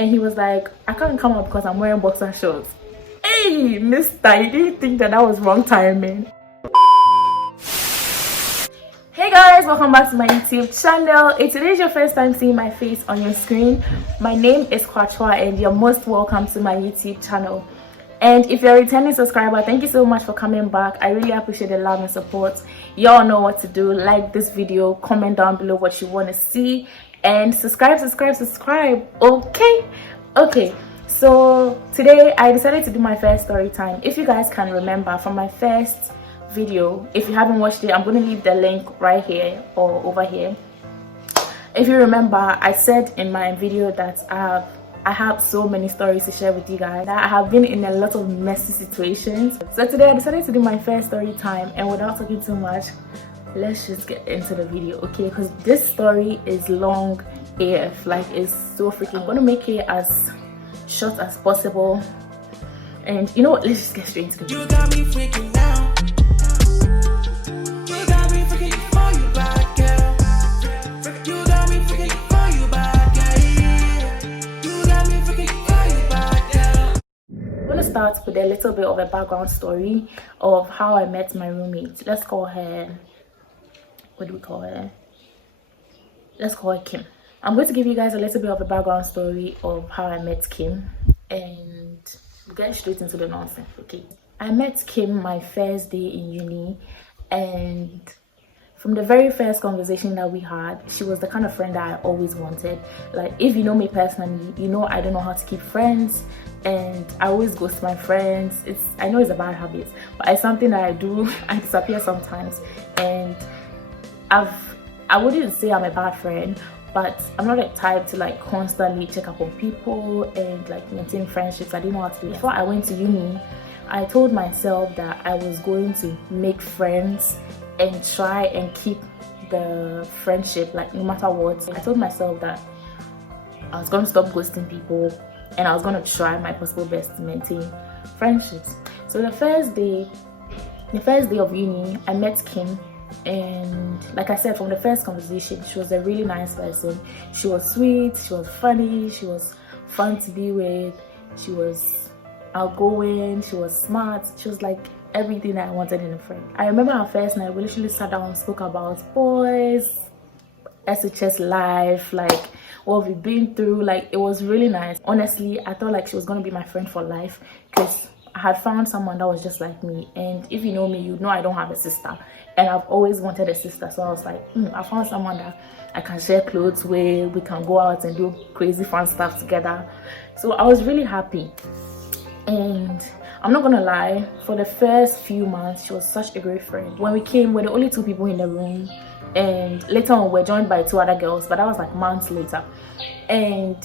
and he was like, I can't come out because I'm wearing boxer shorts. Hey, mister, you didn't think that was wrong timing. Hey guys, welcome back to my YouTube channel. If today is your first time seeing my face on your screen, my name is Kwachwa and you're most welcome to my YouTube channel. And if you're a returning subscriber, thank you so much for coming back. I really appreciate the love and support. Y'all know what to do. Like this video, comment down below what you want to see, and subscribe. Okay, so today I decided to do my first story time. If you guys can remember from my first video, if you haven't watched it, I'm going to leave the link right here or over here. If you remember, I said in my video that I have so many stories to share with you guys. I have been in a lot of messy situations. So today I decided to do my first story time, and without talking too much, let's just get into the video, okay? Because this story is long AF, like it's so freaking. I'm gonna make it as short as possible, and you know what, let's just get straight into the video. You got me freaking out. Start with a little bit of a background story of how I met my roommate. Let's call her, what do we call her? Let's call her Kim. I'm going to give you guys a little bit of a background story of how I met Kim, and we'll get straight into the nonsense, okay? I met Kim my first day in uni, and from the very first conversation that we had, she was the kind of friend that I always wanted. Like, if you know me personally, you know I don't know how to keep friends, and I always ghost my friends. I know it's a bad habit, but it's something that I do. I disappear sometimes, and I wouldn't say I'm a bad friend, but I'm not the type to like constantly check up on people and like maintain friendships. I didn't know how to do it. Before I went to uni, I told myself that I was going to make friends and try and keep the friendship, like no matter what. I told myself that I was going to stop ghosting people, and I was going to try my possible best to maintain friendships. So the first day of uni, I met Kim, and like I said, from the first conversation, she was a really nice person. She was sweet, she was funny, she was fun to be with, she was outgoing, she was smart, she was like everything that I wanted in a friend. I remember our first night, we literally sat down and spoke about boys, SHS life, like what we've been through. Like, it was really nice. Honestly, I thought like she was gonna be my friend for life, because I had found someone that was just like me. And if you know me, you know I don't have a sister, and I've always wanted a sister. So I was like, I found someone that I can share clothes with, we can go out and do crazy fun stuff together. So I was really happy. And I'm not gonna lie, for the first few months she was such a great friend. When we came, we're the only two people in the room, and later on we're joined by two other girls, but that was like months later. And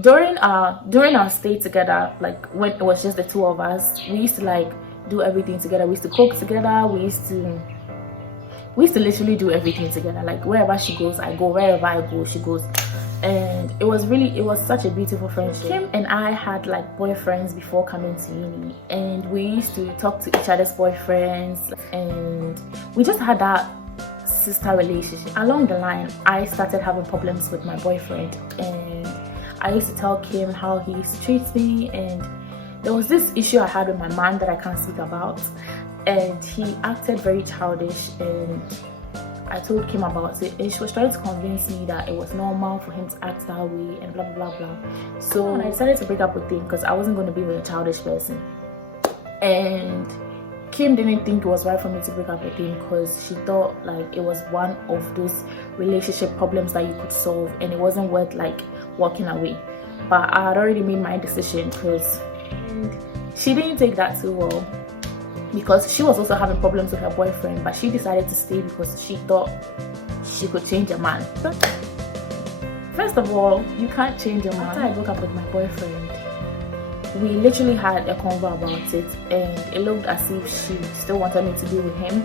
during our stay together, like when it was just the two of us, we used to like do everything together. We used to cook together, we used to literally do everything together. Like, wherever she goes I go, wherever I go she goes. And it was such a beautiful friendship. Kim and I had like boyfriends before coming to uni, and we used to talk to each other's boyfriends, and we just had that sister relationship. Along the line, I started having problems with my boyfriend, and I used to tell Kim how he used to treat me, and there was this issue I had with my man that I can't speak about, and he acted very childish, and I told Kim about it, and she was trying to convince me that it was normal for him to act that way and blah blah blah. So I decided to break up with him because I wasn't going to be with a childish person, and Kim didn't think it was right for me to break up with him because she thought like it was one of those relationship problems that you could solve, and it wasn't worth like walking away. But I had already made my decision, because she didn't take that too well, because she was also having problems with her boyfriend, but she decided to stay because she thought she could change a man. First of all, you can't change a man. After I broke up with my boyfriend, we literally had a convo about it, and it looked as if she still wanted me to be with him,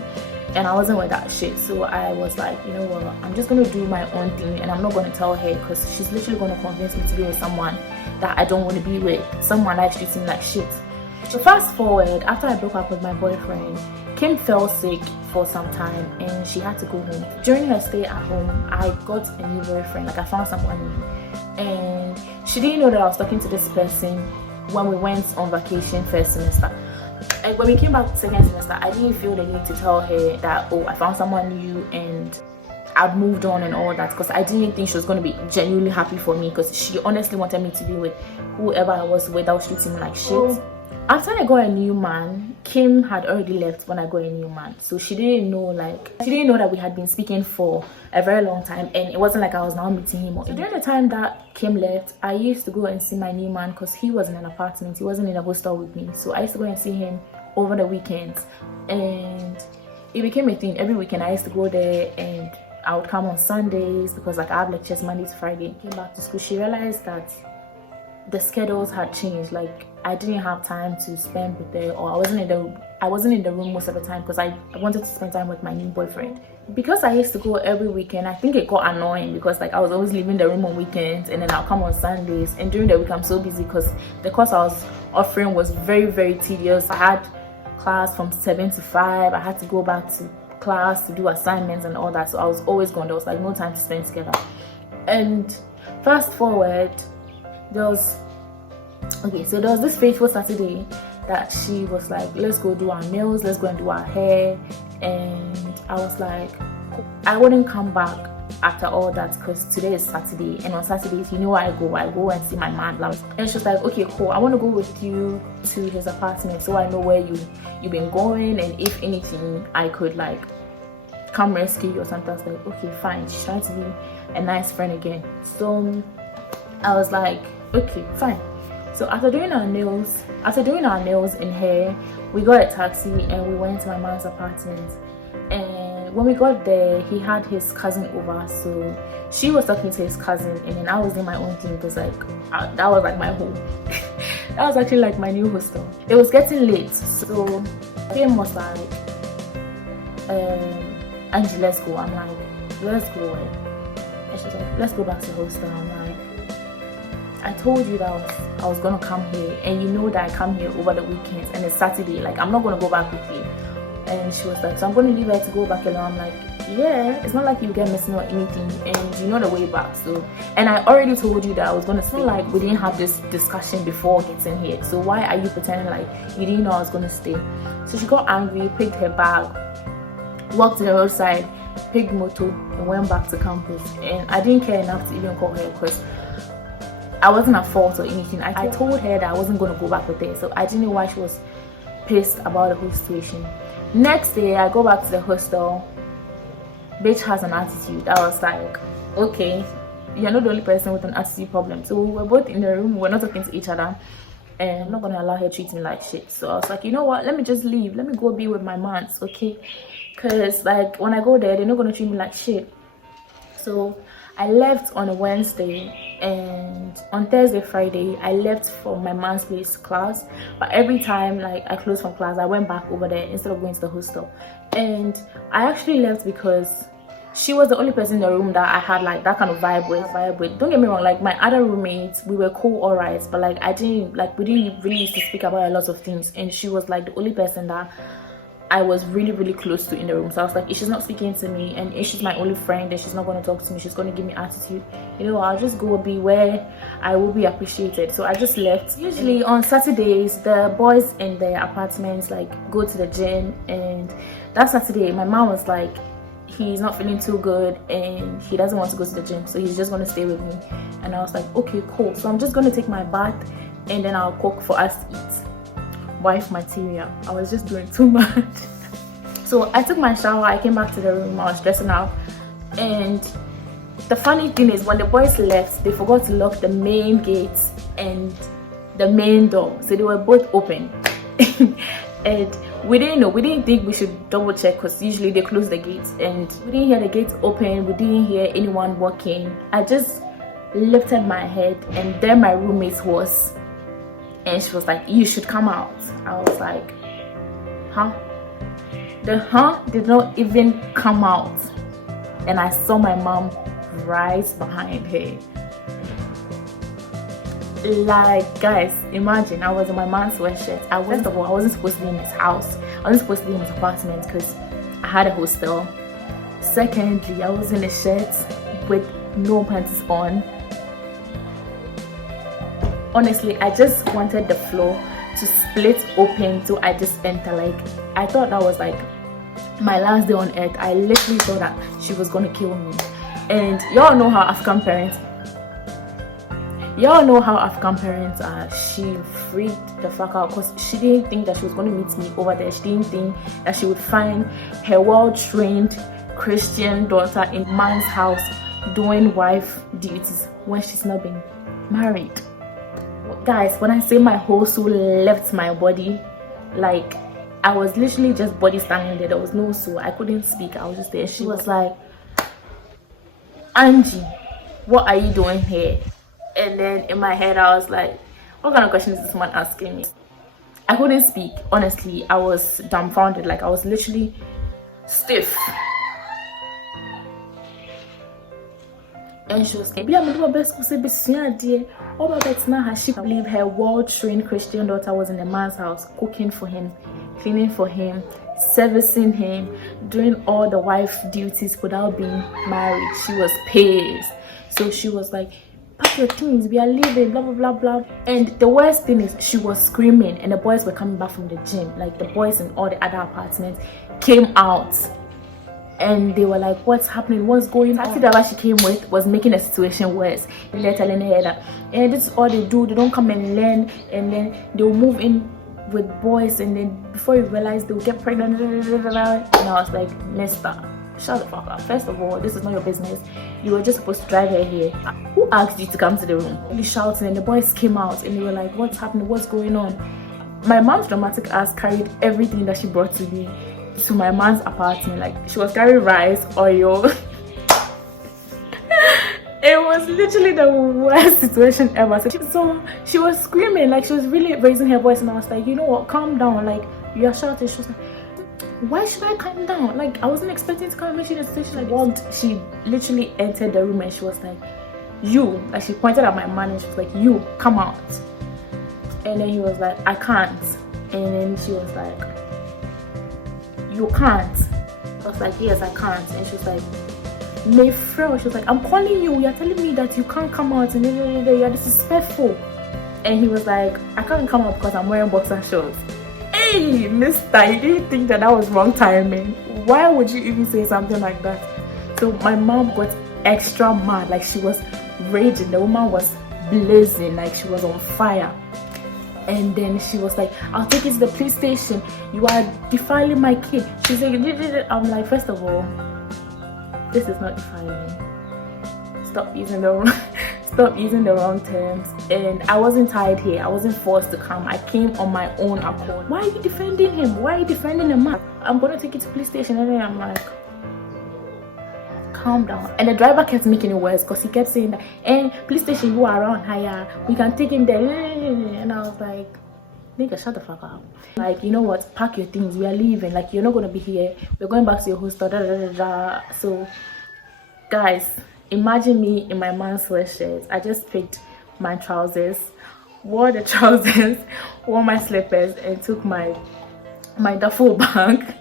and I wasn't with that shit. So I was like, you know what, I'm just gonna do my own thing, and I'm not gonna tell her, because she's literally gonna convince me to be with someone that I don't want to be with, someone that's treating me like shit. So fast forward, after I broke up with my boyfriend, Kim fell sick for some time and she had to go home. During her stay at home, I got a new boyfriend, like I found someone new, and she didn't know that I was talking to this person when we went on vacation first semester. And when we came back second semester, I didn't feel the need to tell her that, oh, I found someone new and I've moved on and all that, because I didn't think she was going to be genuinely happy for me, because she honestly wanted me to be with whoever I was with. I was treating me like shit. After I got a new man, Kim had already left when I got a new man, so she didn't know that we had been speaking for a very long time, and it wasn't like I was now meeting him. So during the time that Kim left, I used to go and see my new man, because he was in an apartment, he wasn't in a hostel with me, so I used to go and see him over the weekends, and it became a thing. Every weekend I used to go there, and I would come on Sundays because like I have lectures Monday to Friday. Came back to school, she realized that the schedules had changed. Like I didn't have time to spend with her, or I wasn't in the room most of the time because I wanted to spend time with my new boyfriend. Because I used to go every weekend, I think it got annoying because like I was always leaving the room on weekends, and then I'll come on Sundays, and during the week I'm so busy because the course I was offering was very, very tedious. I had class from 7 to 5. I had to go back to class to do assignments and all that, so I was always gone. There was like no time to spend together. And fast forward, there was this fateful Saturday that she was like, let's go do our nails, let's go and do our hair. And I was like, I wouldn't come back after all that because today is Saturday, and on Saturdays, you know where I go and see my man. And she was like, okay, cool, I want to go with you to his apartment so I know where you've been going, and if anything I could like come rescue you or something. I was like, okay, fine. She's trying to be a nice friend again. So I was like, okay, fine. So after doing our nails and hair, we got a taxi and we went to my mom's apartment. And when we got there, he had his cousin over, so she was talking to his cousin, and then I was in my own thing because like that was like my home. That was actually like my new hostel. It was getting late, so Kim was like, Angie, let's go. I'm like, let's go. And she's like, let's go back to the hostel. I'm like, I told you that I was gonna come here, and you know that I come here over the weekends, and it's Saturday, like I'm not gonna go back with you. And she was like, so I'm gonna leave her to go back alone. I'm like, yeah, it's not like you get missing or anything, and you know the way back. So, and I already told you that I was gonna stay. Like we didn't have this discussion before getting here, so why are you pretending like you didn't know I was gonna stay? So she got angry, picked her bag, walked to the roadside, picked motor, and went back to campus. And I didn't care enough to even call her because I wasn't at fault or anything. I told her that I wasn't going to go back with her, so I didn't know why she was pissed about the whole situation. Next day, I go back to the hostel. Bitch has an attitude. I was like, okay, you're not the only person with an attitude problem. So we were both in the room, we're not talking to each other, and I'm not going to allow her to treat me like shit. So I was like, you know what, let me just leave. Let me go be with my mans, okay? Because like when I go there, they're not going to treat me like shit. So I left on a Wednesday, and on Thursday, Friday, I left for my man's place class. But every time like I closed from class, I went back over there instead of going to the hostel. And I actually left because she was the only person in the room that I had like that kind of vibe with. Don't get me wrong, like my other roommates, we were cool, alright, but like we didn't really used to speak about a lot of things, and she was like the only person that I was really, really close to in the room. So I was like, if she's not speaking to me, and if she's my only friend, then she's not going to talk to me, she's going to give me attitude, you know, I'll just go be where I will be appreciated. So I just left. Usually on Saturdays, the boys in their apartments like go to the gym, and that Saturday my mom was like, he's not feeling too good and he doesn't want to go to the gym, so he's just going to stay with me. And I was like, okay, cool. So I'm just going to take my bath, and then I'll cook for us to eat. Wife material. I was just doing too much. So I took my shower, I came back to the room, I was dressing up, and the funny thing is when the boys left, they forgot to lock the main gate and the main door, so they were both open. And we didn't think we should double check because usually they close the gates, and we didn't hear the gates open, we didn't hear anyone walking. I just lifted my head, and there my roommate was, and she was like, you should come out. I was like, huh? The huh did not even come out, and I saw my mom right behind her. Like, guys, imagine I was in my mom's sweatshirt. First of all, I wasn't supposed to be in his house. I wasn't supposed to be in his apartment because I had a hostel. Secondly, I was in a shirt with no panties on. honestly, I just wanted the floor to split open so I just enter. Like, I thought that was like my last day on earth. I literally thought that she was gonna kill me. And y'all know how African parents are. She freaked the fuck out because she didn't think that she was going to meet me over there. She didn't think that she would find her well-trained Christian daughter in man's house doing wife duties when she's not been married. Guys, when I say my whole soul left my body, like I was literally just body standing there. There was no soul. I couldn't speak. I was just there. She was like, Angie, what are you doing here? And then in my head I was like, what kind of question is this man asking me? I couldn't speak. Honestly, I was dumbfounded. Like, I was literally stiff. And she was like, she believed her well-trained Christian daughter was in a man's house, cooking for him, cleaning for him, servicing him, doing all the wife duties without being married. She was pissed. So she was like, pack your things, we are leaving, blah blah blah blah. And the worst thing is, she was screaming and the boys were coming back from the gym. Like, the boys in all the other apartments came out and they were like, what's happening, what's going on? The taxi driver she came with was making the situation worse. They're telling her that, and this is all they do, they don't come and learn, and then they'll move in with boys, and then before you realize they'll get pregnant. And I was like, mister, shut the fuck up. First of all, this is not your business. You were just supposed to drive her here. Who asked you to come to the room? You shouting, and the boys came out and they were like, what's happening, what's going on? My mom's dramatic ass carried everything that she brought to me to my mom's apartment. Like, she was carrying rice, oil. It was literally the worst situation ever. So she was screaming, like she was really raising her voice, and I was like, you know what, calm down, like you're shouting. She was like, why should I calm down? Like, I wasn't expecting to come. And she literally entered the room and she was like, you, like she pointed at my man and she was like, you come out. And then he was like, I can't. And then she was like, you can't. I was like, yes, I can't. And she was like, my friend, she was like, I'm calling you, you're telling me that you can't come out, and you're disrespectful. And he was like, I can't come out because I'm wearing boxer shorts. Hey, mister, you didn't think that was wrong timing? Why would you even say something like that? So my mom got extra mad. Like, she was raging. The woman was blazing, like she was on fire. And then she was like, I'll take you to the police station, you are defiling my kid. She's like, I'm like, first of all, this is not defiling. Stop using the wrong terms. And I wasn't tied here. I wasn't forced to come. I came on my own accord. Why are you defending him? Why are you defending the man? I'm gonna take you to police station. And then I'm like, calm down. And the driver kept making it worse because he kept saying that, and police station, you are around higher, we can take him there. And I was like, nigga, shut the fuck up. Like, you know what, pack your things, we are leaving. Like, you're not gonna be here, we're going back to your hostel. So guys, imagine me in my man's sweatshirt. I just picked my trousers, wore the trousers, wore my slippers, and took my duffel bag,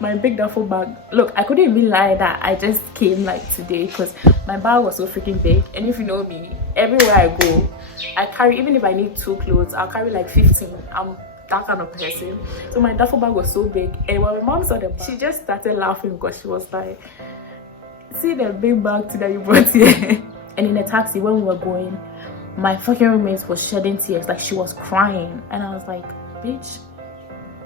my big duffel bag. Look, I couldn't even lie that I just came like today because my bag was so freaking big. And if you know me, everywhere I go, I carry, even if I need 2 clothes, I'll carry like 15. I'm that kind of person. So my duffel bag was so big, and when my mom saw them, she just started laughing because she was like, see the big bag that you brought here. And in the taxi when we were going, my fucking roommate was shedding tears, like she was crying. And I was like, bitch,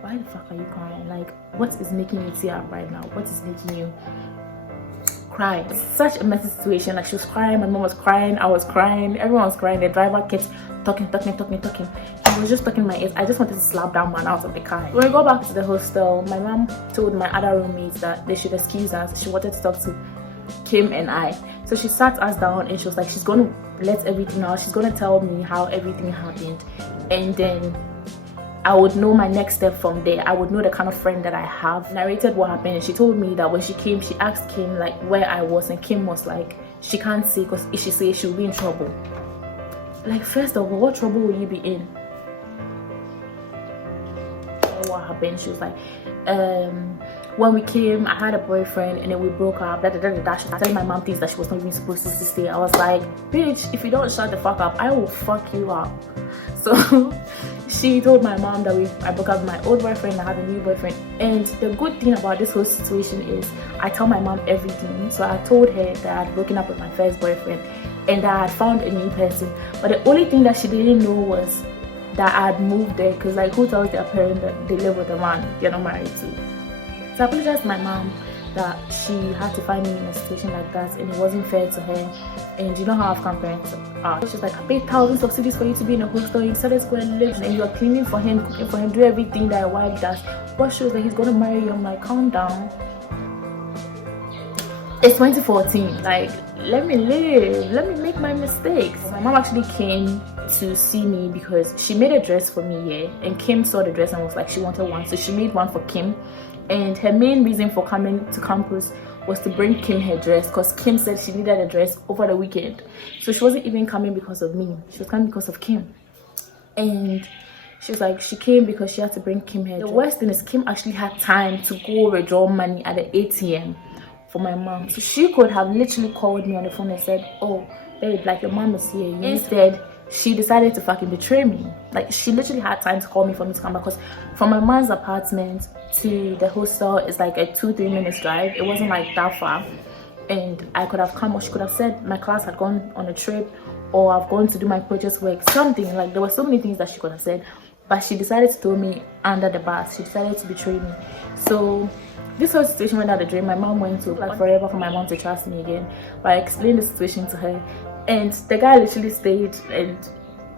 why the fuck are you crying? Like, what is making you tear up right now? What is making you cry? It's such a messy situation. Like, she was crying, my mom was crying, I was crying, everyone was crying. The driver kept talking. He was just talking my ears. I just wanted to slap that man out of the car. When we got back to the hostel, my mom told my other roommates that they should excuse us. She wanted to talk to Kim and I. So she sat us down and she was like, she's going to let everything out. She's going to tell me how everything happened. And then I would know my next step from there. I would know the kind of friend that I have. Narrated what happened, and she told me that when she came, she asked Kim like where I was, and Kim was like, she can't say because if she says, she'll be in trouble. Like, first of all, what trouble will you be in? what happened. She was like, when we came, I had a boyfriend and then we broke up. She was telling my mom things that she was not even supposed to stay. I was like, bitch, if you don't shut the fuck up, I will fuck you up. So she told my mom that I broke up with my old boyfriend, I have a new boyfriend. And the good thing about this whole situation is I tell my mom everything. So I told her that I had broken up with my first boyfriend and that I had found a new person. But the only thing that she didn't know was that I had moved there, because like, who tells their parent that they live with a man they're not married to? So I apologized to my mom that she had to find me in a situation like that, and it wasn't fair to her. And you know how Afghan parents are. She's like, I paid thousands of cities for you to be in a hostel. You decided to go and live, and you're cleaning for him, cooking for him, do everything that a wife does. What shows that he's gonna marry you? I'm like, calm down. It's 2014. Like, let me live. Let me make my mistakes. My mom actually came to see me because she made a dress for me, yeah. And Kim saw the dress and was like, she wanted one, so she made one for Kim. And her main reason for coming to campus was to bring Kim her dress, because Kim said she needed a dress over the weekend. So she wasn't even coming because of me. She was coming because of Kim. And she was like, she came because she had to bring Kim her dress. The worst thing is Kim actually had time to go withdraw money at the ATM for my mom. So she could have literally called me on the phone and said, oh, babe, like, your mom is here. Instead, she decided to fucking betray me. Like, she literally had time to call me for me to come back, because from my mom's apartment to the hostel is like a 2-3 minutes drive. It wasn't like that far, and I could have come, or she could have said my class had gone on a trip, or I've gone to do my project work, something. Like, there were so many things that she could have said, but she decided to throw me under the bus. She decided to betray me. So this whole situation went out the drain. My mom went to like forever for my mom to trust me again, but I explained the situation to her, and the guy literally stayed, and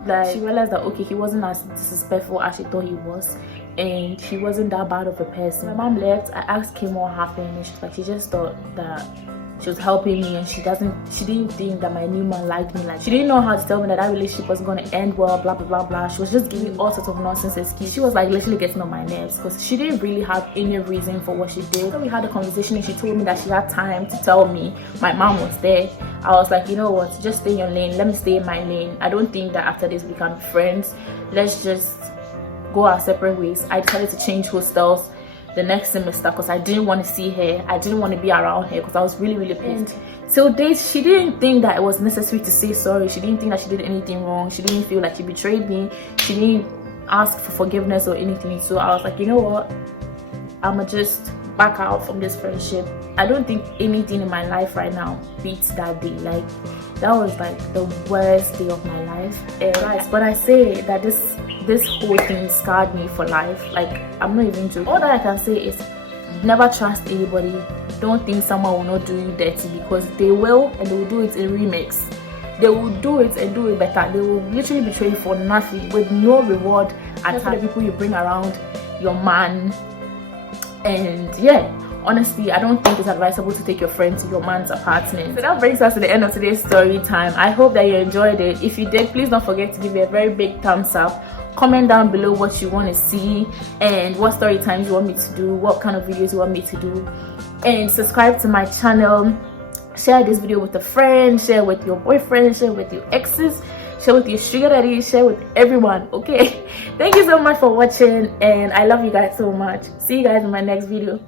like, she realized that okay, he wasn't as disrespectful as she thought he was, and he wasn't that bad of a person. My mom left. I asked Kim what happened, and she's like, she just thought that she was helping me, and she didn't think that my new man liked me. Like, she didn't know how to tell me that that relationship wasn't going to end well, blah blah blah blah. She was just giving all sorts of nonsense excuses. She was like literally getting on my nerves, because she didn't really have any reason for what she did. So we had a conversation, and she told me that she had time to tell me my mom was there. I was like, you know what, just stay in your lane, let me stay in my lane. I don't think that after this we can be friends. Let's just go our separate ways. I decided to change hostels the next semester because I didn't want to see her. I didn't want to be around her because I was really pissed. Till days, she didn't think that it was necessary to say sorry. She didn't think that she did anything wrong. She didn't feel like she betrayed me. She didn't ask for forgiveness or anything. So I was like, you know what, I'ma just back out from this friendship. I don't think anything in my life right now beats that day. Like, that was like the worst day of my life. Guys, but I say that this whole thing scarred me for life. Like, I'm not even joking. All that I can say is never trust anybody. Don't think someone will not do you dirty, because they will, and they will do it in remix. They will do it and do it better. They will literally betray you for nothing, with no reward. And for the people you bring around your man. And yeah, honestly, I don't think it's advisable to take your friend to your man's apartment. So that brings us to the end of today's story time. I hope that you enjoyed it. If you did, please don't forget to give it a very big thumbs up. Comment down below what you want to see and what story times you want me to do, what kind of videos you want me to do, and subscribe to my channel. Share this video with a friend, share with your boyfriend, share with your exes, share with your sugar daddy, share with everyone. Okay, thank you so much for watching, and I love you guys so much. See you guys in my next video.